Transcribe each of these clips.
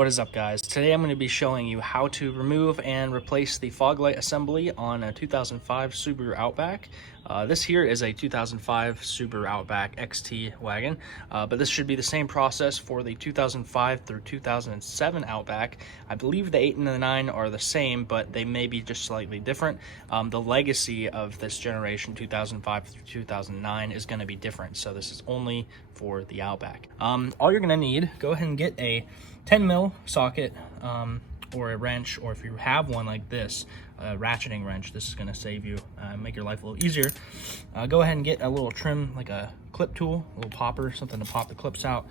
What is up, guys? Today I'm going to be showing you how to remove and replace the fog light assembly on a 2005 Subaru Outback. This here is a 2005 Subaru Outback XT wagon, but this should be the same process for the 2005 through 2007 Outback. I believe the 8 and the 9 are the same, but they may be just slightly different. The legacy of this generation, 2005 through 2009, is going to be different, so this is only for the Outback. All you're going to need, go ahead and get a 10 mil socket or a wrench, or if you have one like this, a ratcheting wrench. This is going to save you, make your life a little easier. Go ahead and get a little trim, like a clip tool, a little popper, something to pop the clips out.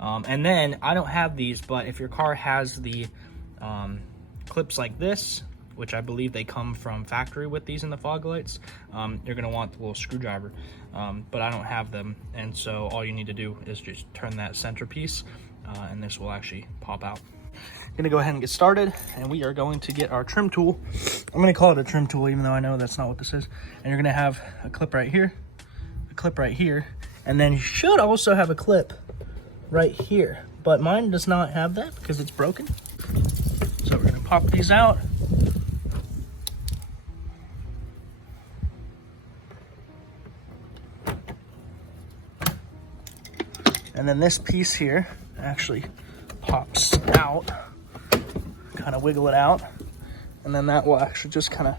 And then, I don't have these, but if your car has the clips like this, which I believe they come from factory with these in the fog lights, you're going to want the little screwdriver, but I don't have them, and so all you need to do is just turn that centerpiece, and this will actually pop out. I'm going to go ahead and get started, and we are going to get our trim tool. I'm going to call it a trim tool, even though I know that's not what this is. And you're going to have a clip right here, a clip right here, and then you should also have a clip right here, but mine does not have that because it's broken. So we're going to pop these out. And then this piece here actually pops out, kind of wiggle it out, and then that will actually just kind of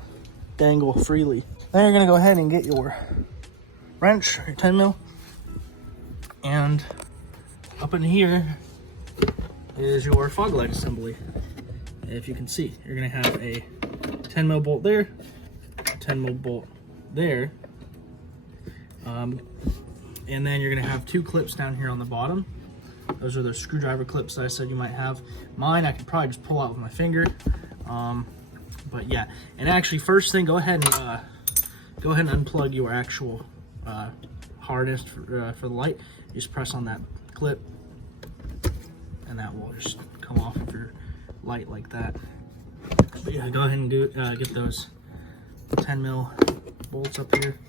dangle freely. Then you're going to go ahead and get your wrench, your 10 mil, and up in here is your fog light assembly. If you can see, you're going to have a 10 mil bolt there, a 10 mil bolt there, and then you're going to have two clips down here on the bottom. Those are the screwdriver clips that I said you might have. Mine I could probably just pull out with my finger, but yeah. And actually, first thing, go ahead and unplug your actual harness for the light. You just press on that clip, and that will just come off of your light like that. But yeah, go ahead and get those 10 mil bolts up here.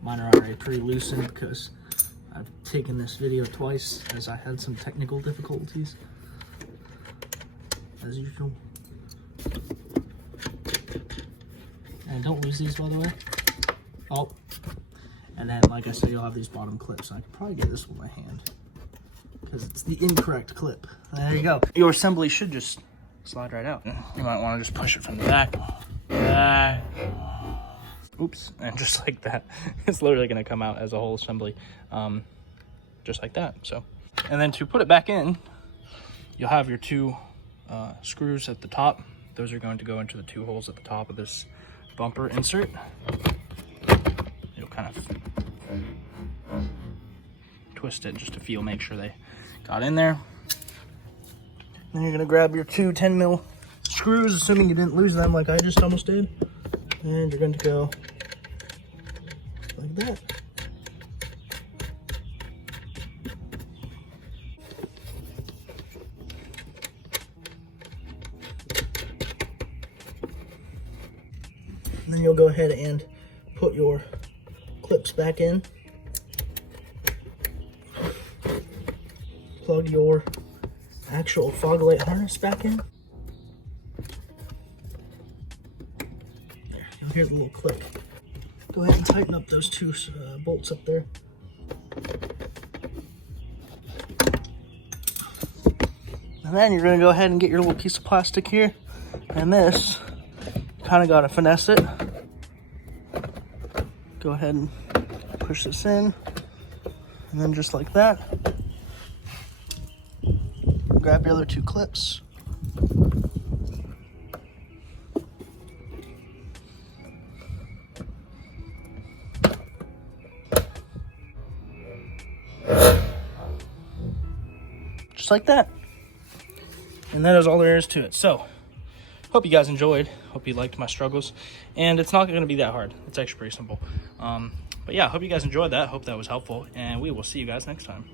Mine are already pretty loosened because I've taken this video twice as I had some technical difficulties, as usual. And don't lose these, by the way. Oh, and then, like I said, you'll have these bottom clips. I could probably get this with my hand because it's the incorrect clip. There you go. Your assembly should just slide right out. You might want to just push it from the back. Oops, and just like that, it's literally going to come out as a whole assembly, just like that. So, and then to put it back in, you'll have your two screws at the top. Those are going to go into the two holes at the top of this bumper insert. You'll kind of twist it just to make sure they got in there. Then you're going to grab your two 10 mil screws, assuming you didn't lose them like I just almost did. And you're going to go like that. And then you'll go ahead and put your clips back in. Plug your actual fog light harness back in. You'll hear the little click. Go ahead and tighten up those two bolts up there. And then you're going to go ahead and get your little piece of plastic here. And this, kind of got to finesse it. Go ahead and push this in. And then just like that, grab your other two clips. Just like that. And that is all there is to it. So, hope you guys enjoyed. Hope you liked my struggles. And it's not going to be that hard. It's actually pretty simple. But yeah, hope you guys enjoyed that. Hope that was helpful. And we will see you guys next time.